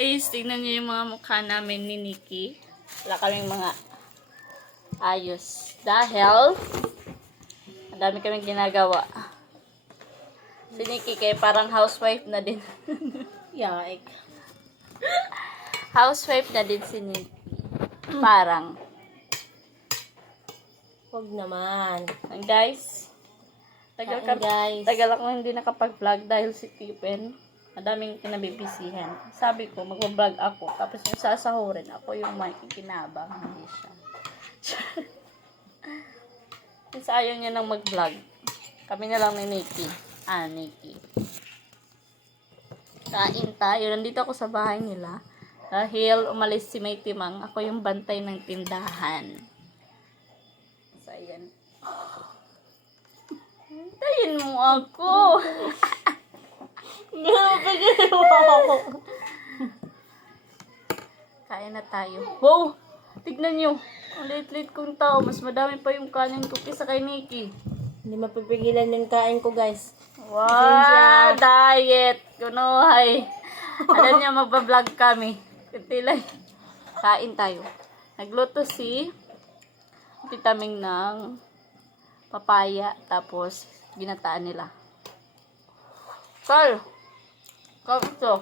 Guys, tignan niyo yung mga mukha namin ni Nikki. Wala kaming mga ayos. Dahil, ang dami kaming ginagawa. Si Nikki kay parang housewife na din. Yaik. housewife na din si Nikki. Parang. Huwag naman. And guys, tagal, ka, guys. tagal ako hindi nakapag-vlog dahil si Pippen. Madaming kinabibisihan. Sabi ko, magbablog ako. Tapos yung sasahurin, ako yung makikinabang. Hindi siya. Kasi ayaw niya nang mag-vlog. Kami na lang ni Nikki. Ah, Nikki. Kain tayo. Nandito ako sa bahay nila. Dahil umalis si May Timang, ako yung bantay ng tindahan. So, ayan. Hintayin mo ako. Kaya na tayo. Wow! Tignan nyo. Ang late-late kong tao. Mas madami pa yung kanin ko kaysa kay Nikki. Hindi mapipigilan yung kain ko, guys. Wow! Diet! Kunuhay. Alam niya, magbablog kami. Kuntilay. Kain tayo. Nagluto si titaming ng papaya. Tapos, ginataan nila. Carl! Ito.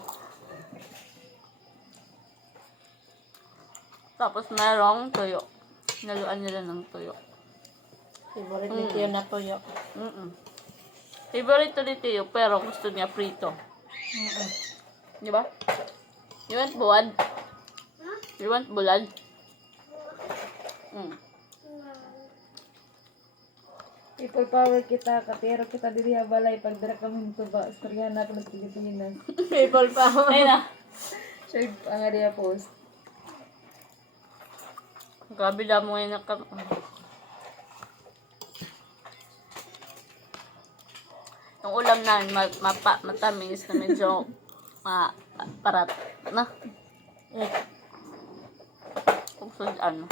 Tapos, merong tuyo. Naluan nila ng tuyo. Favorite ni Tiyo na tuyo. Mm-mm. Favorito ni Tio, pero gusto niya prito. Di ba? You want buwad? You want bulad? Mm. People power kita, katero kita diri ha balay pagdara kami tuba, istorya na sa Pilipinas. People power. Ayun na. Shared ang area post. Grabe damo ngayon na kam... Yung ulam na, ma, mapa, matamis na medyo ma, parat. Na? Eh, Kung ano.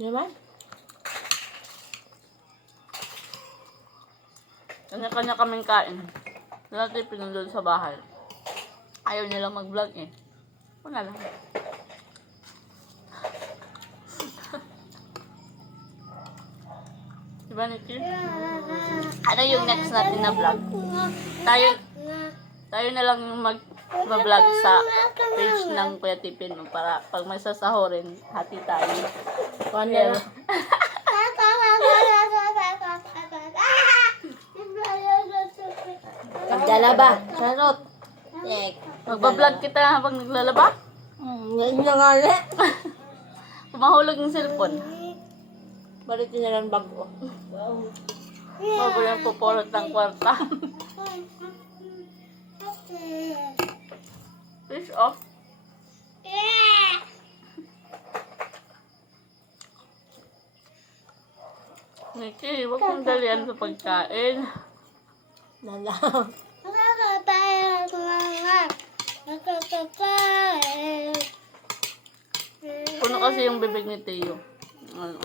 di ba? Kanya-kanya kaming kain. Dati pinundol sa bahay. Ayaw nilang mag-vlog eh. Wala lang. diba, Nikki? Ano yung next natin na vlog? Tayo, tayo na lang yung mag-vlog sa page ng Kuya Tipin para pag may sasahorin, hati tayo. Kuhan na lang. Pagdala ba? Charot. Eh, Magbablog kita habang naglalaba? Hmm, yan na nga le. Mahulog yung cellphone. Balit yun na lang bag ko. Bago yung pupulot ng kwarta. Fish off. Nikki, huwag mong dalian sa pagkain. Nalaw. Puno kasi yung bibig ni Teo. Ano?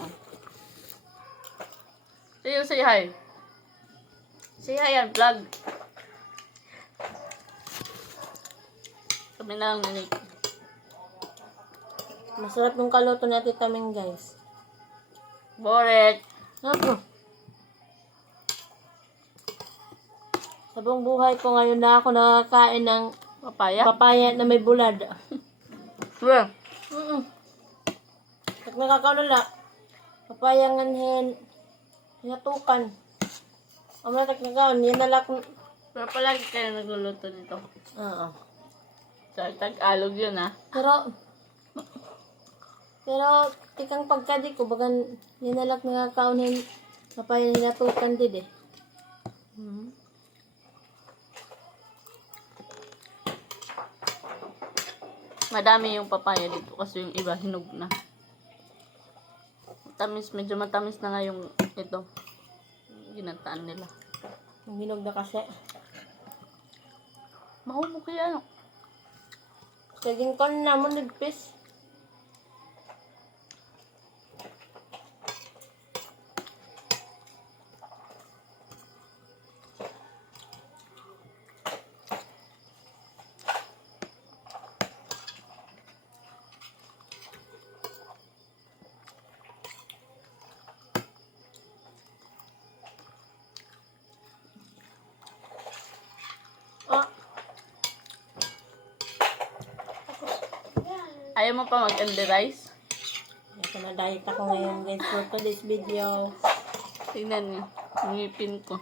Teo, say hi. Say hi yan, vlog. Kami na lang ni Nikki. Masarap yung kaluto Ate Taming, guys. Boret. Ako. Sa buong buhay ko ngayon na ako nakakain ng Papaya. papaya na may bulad. Yeah. Mm-mm. Pag nakakaulala, papaya nganhin, hinatukan. Ang mga tagnagaon, yan na lang. Pero palagi kayo nagluluto nito. Oo. Sa tag-alog yun ah. Pero, pero, tikang pagkadi ko, bagan, yan na lang nakakaon papaya na hinatukan din eh. Hmm. Madami yung papaya dito kasi yung iba hinog na. Matamis, medyo matamis na nga yung ito. Ginataan nila. Ang hinog na kasi. Mahumog kaya ano? Saging kon na mo nagpis. Ayaw mo pa mag-elde rice? Ito na diet ako ngayon guys for today's video. Tingnan niyo. Ngipin ko.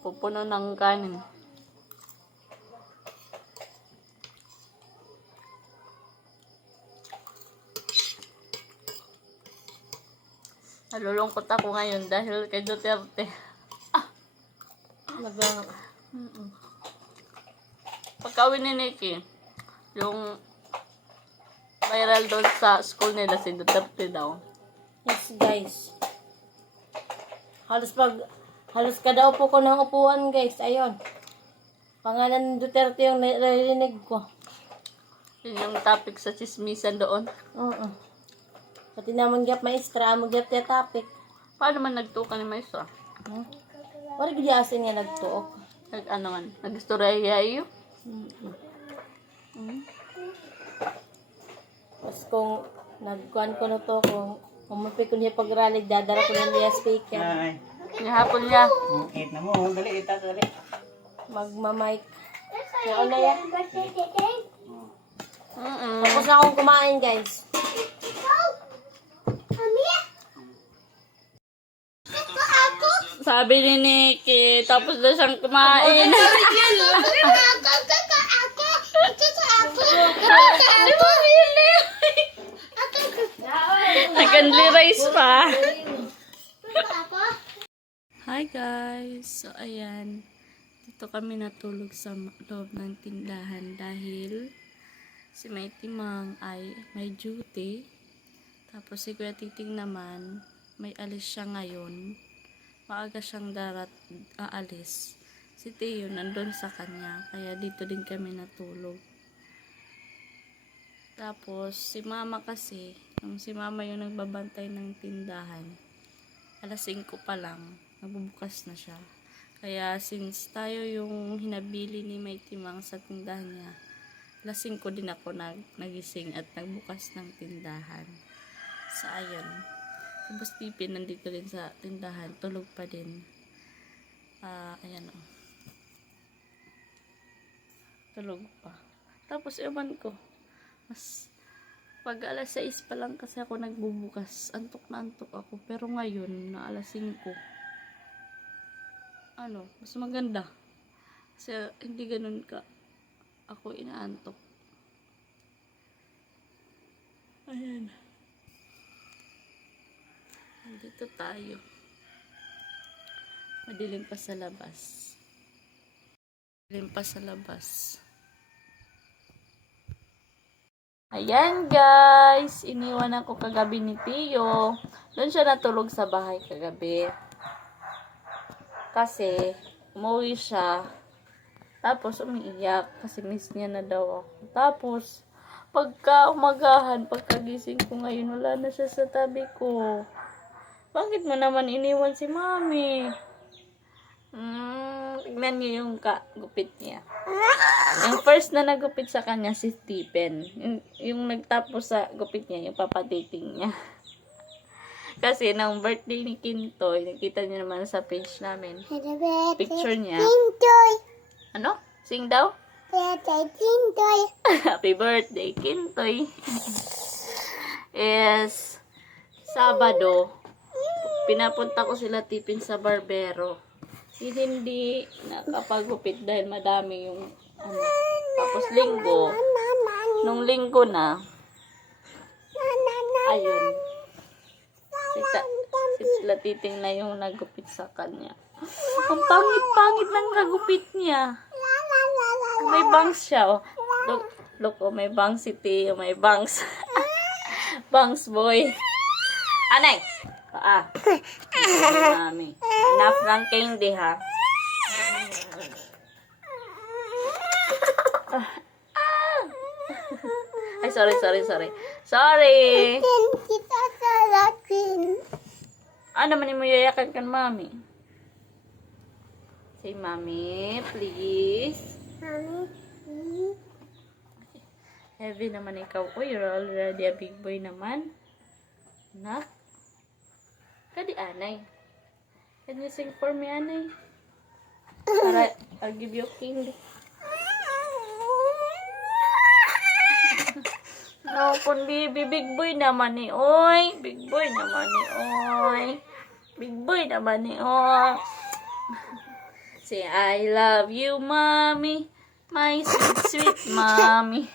Pupuno ng kanin. Nalulungkot ako ngayon dahil kay Duterte. Talaga. Mm-mm. Pagka ni Nikki, yung viral doon sa school nila si Duterte daw. Yes guys. Halos pag halos kada upo ko ng upuan guys. Ayun. Pangalan ni Duterte yung naririnig ko. Yun yung topic sa chismisan doon. Oo. Pati naman gyap maestra, mo gyap te topic. Paano man nagtuka ni Maestro? Hmm? Wala gid asin nga nagtuok. Nag ano man, nagistorya iyo. Tapos kung nagkuhan ko na to, kung umupi ko niya pagralig, dadara ko ng liya speaker. Ay, Nihapon niya. eat na mo. Dali, ita, dali. Magmamic. Kaya na yan. Mm-mm. Tapos na akong kumain guys. Sabi ni Nikki, tapos daw siyang kumain. Nag-only rice pa. Hi guys! So ayan, dito kami natulog sa loob ng tindahan dahil si May Timang ay may duty. Tapos si Kuya Titing naman, may alis siya ngayon. Maaga siyang darat, aalis. Si Teo nandun sa kanya, kaya dito din kami natulog. Tapos, si mama kasi, nung si mama yung nagbabantay ng tindahan, alas 5 pa lang, nagbubukas na siya. Kaya since tayo yung hinabili ni May Timang sa tindahan niya, alas 5 din ako nag nagising at nagbukas ng tindahan. Sa ayun. Tapos Tipin nandito din sa tindahan, tulog pa din. Ah, ayan o. Tulog pa. Tapos ewan ko, mas pag alas 6 pa lang kasi ako nagbubukas, antok na antok ako. Pero ngayon, na alas 5, ano, mas maganda. Kasi hindi ganun ka ako inaantok. Ayan. Nandito tayo. Madilim pa sa labas. Madilim pa sa labas. Ayan guys, iniwanan ko kagabi ni Tio. Doon siya natulog sa bahay kagabi. Kasi, umuwi siya. Tapos, umiiyak. Kasi miss niya na daw ako. Tapos, pagka umagahan, pagkagising ko ngayon, wala na siya sa tabi ko. Bakit mo naman iniwan si mami? Hmm, tignan niyo yung ka gupit niya. Yung first na nagupit sa kanya si Stephen. Yung, yung nagtapos sa gupit niya, yung papadating niya. Kasi nung birthday ni Kintoy, nakita niyo naman sa page namin. Picture niya. Ano? Sing daw? Happy birthday, Kintoy. is Sabado. Pinapunta ko sila tipin sa barbero. Eh, Hindi nakapagupit dahil madami yung ano. Tapos linggo, nung linggo na, ayun, si, ta, si sila titing na yung nagupit sa kanya. Ang pangit-pangit ng kagupit niya. May bangs siya, oh. Look, look, oh, may bangs si Tio, may bangs. bangs boy. Anay! Ah. Mami. Enough ng candy, ha? Ah. Ay, sorry, sorry, sorry. Sorry! Ano man mo yayakan kan, mami? Say, mami, please. Heavy naman ikaw. Oh, you're already a big boy naman. Na? Kadi anay. Can you sing for me, anay? Para I'll give you a candy. No, kundi big boy naman ni Oy. Big boy naman ni Oy. Big boy naman ni Oy. Say, I love you, mommy. My sweet, sweet mommy.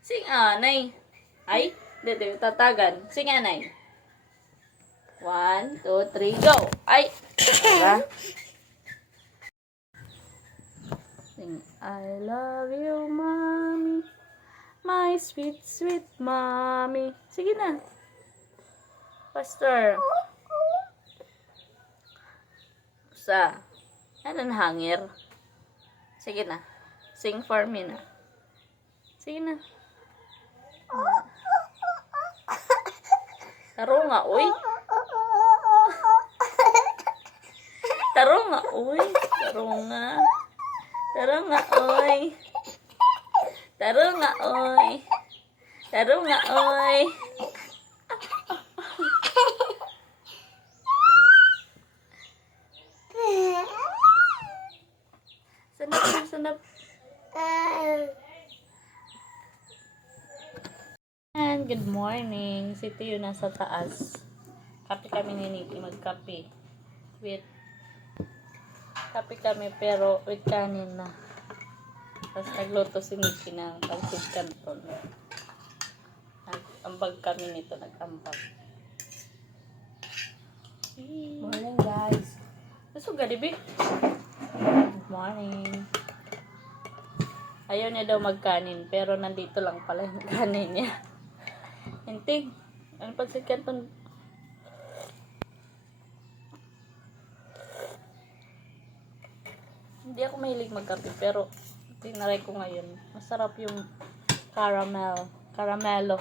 Sing anay. Ay, dito, tatagan. Sing anay. One, two, three, go. Ay, tara. Sing, I love you, mommy. My sweet, sweet mommy. Sige na. Faster. Sa. Ano na hangir? Sige na. Sing for me na. Sige na. Taro nga, uy. Taro nga, uy. Taro nga. Taro nga, uy. Taro nga, oy. Taro nga, oy. Sanap na, sanap. And good morning. Si Tiyo nasa taas. Kape kami ni Nikki. Magkape. With kape kami pero with kanin na. Tapos nagluto si Nikki ng pancit canton. Nag-ambag kami nito, nag-ambag. Morning guys. Gusto ka, Dibi? Good morning. Ayaw niya daw magkanin, pero nandito lang pala yung kanin niya. Hinting, ano pancit canton? Hindi ako mahilig magkape, pero tinaray ko ngayon. Masarap yung caramel. Caramelo.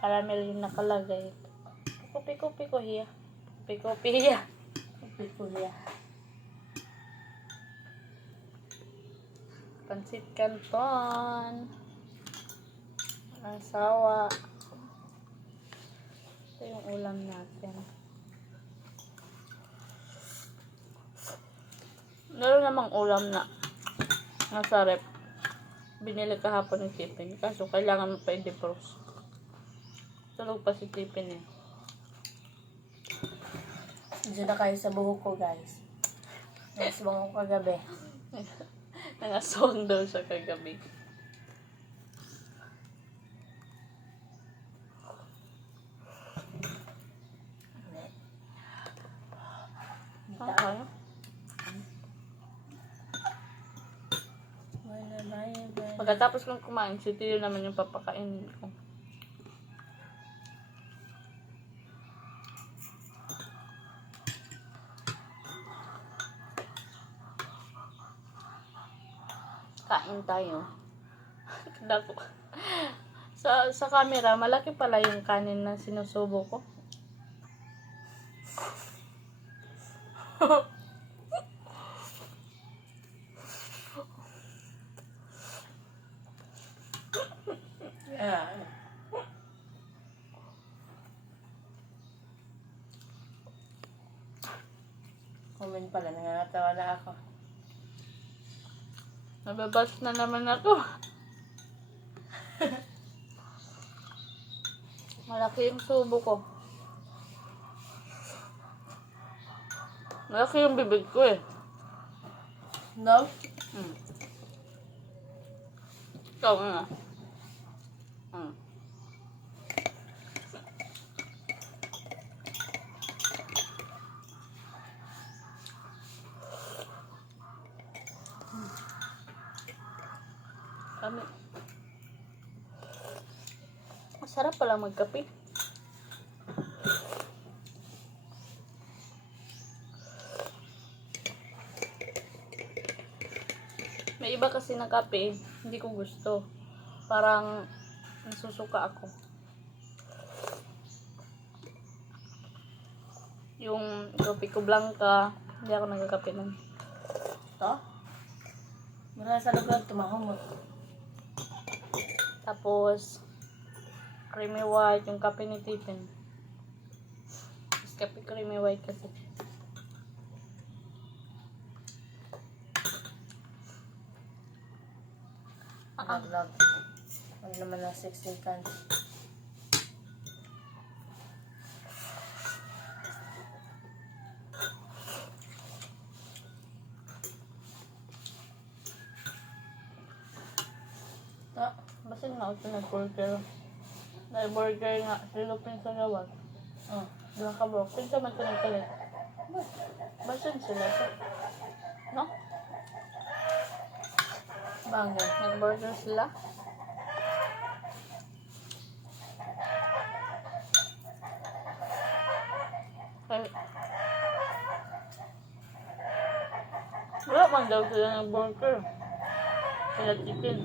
Caramel yung nakalagay. Kopi-kopi ko hiya. Kopi-kopi hiya. Kopi-kopi hiya. Pansit canton. Asawa. Ito yung ulam natin. Meron namang ulam na nasa rep. Binili kahapon ng Tiffin. Kaso kailangan mo pa i-defrost. Tulog pa si Tiffin eh. Diyan na kayo sa buhok ko guys. Nasibang ko kagabi. Nangasawang daw siya kagabi. Okay. Wala ba yun, guys? Pagkatapos kong kumain, si Tiyo naman yung papakainin ko. Kain tayo. Dako. Sa, sa camera, malaki pala yung kanin na sinusubo ko. pala, nangangatawa na ako. Nababas na naman ako. Malaki yung subo ko. Malaki yung bibig ko eh. No? Hmm. Ikaw nga. Kami. Masarap pala magkape. May iba kasi na kape, hindi ko gusto. Parang nasusuka ako. Yung kopi ko blanca, hindi ako nagkakape nun. Ito? Mula sa lugar, tumahong mo. Tapos, creamy white, yung kape ni Tiffin. Kape creamy white kasi. Vlog. Ano naman ang 16 cans. Ah, basta nga ako nag-burger. Nag-burger nga, silupin sa lawag. Ah, doon ka bro. Pinsa man ito nagkalit. Basta sila. No? Bangga. Nag-burger sila. Wala man daw sila ng burger. Sila chicken.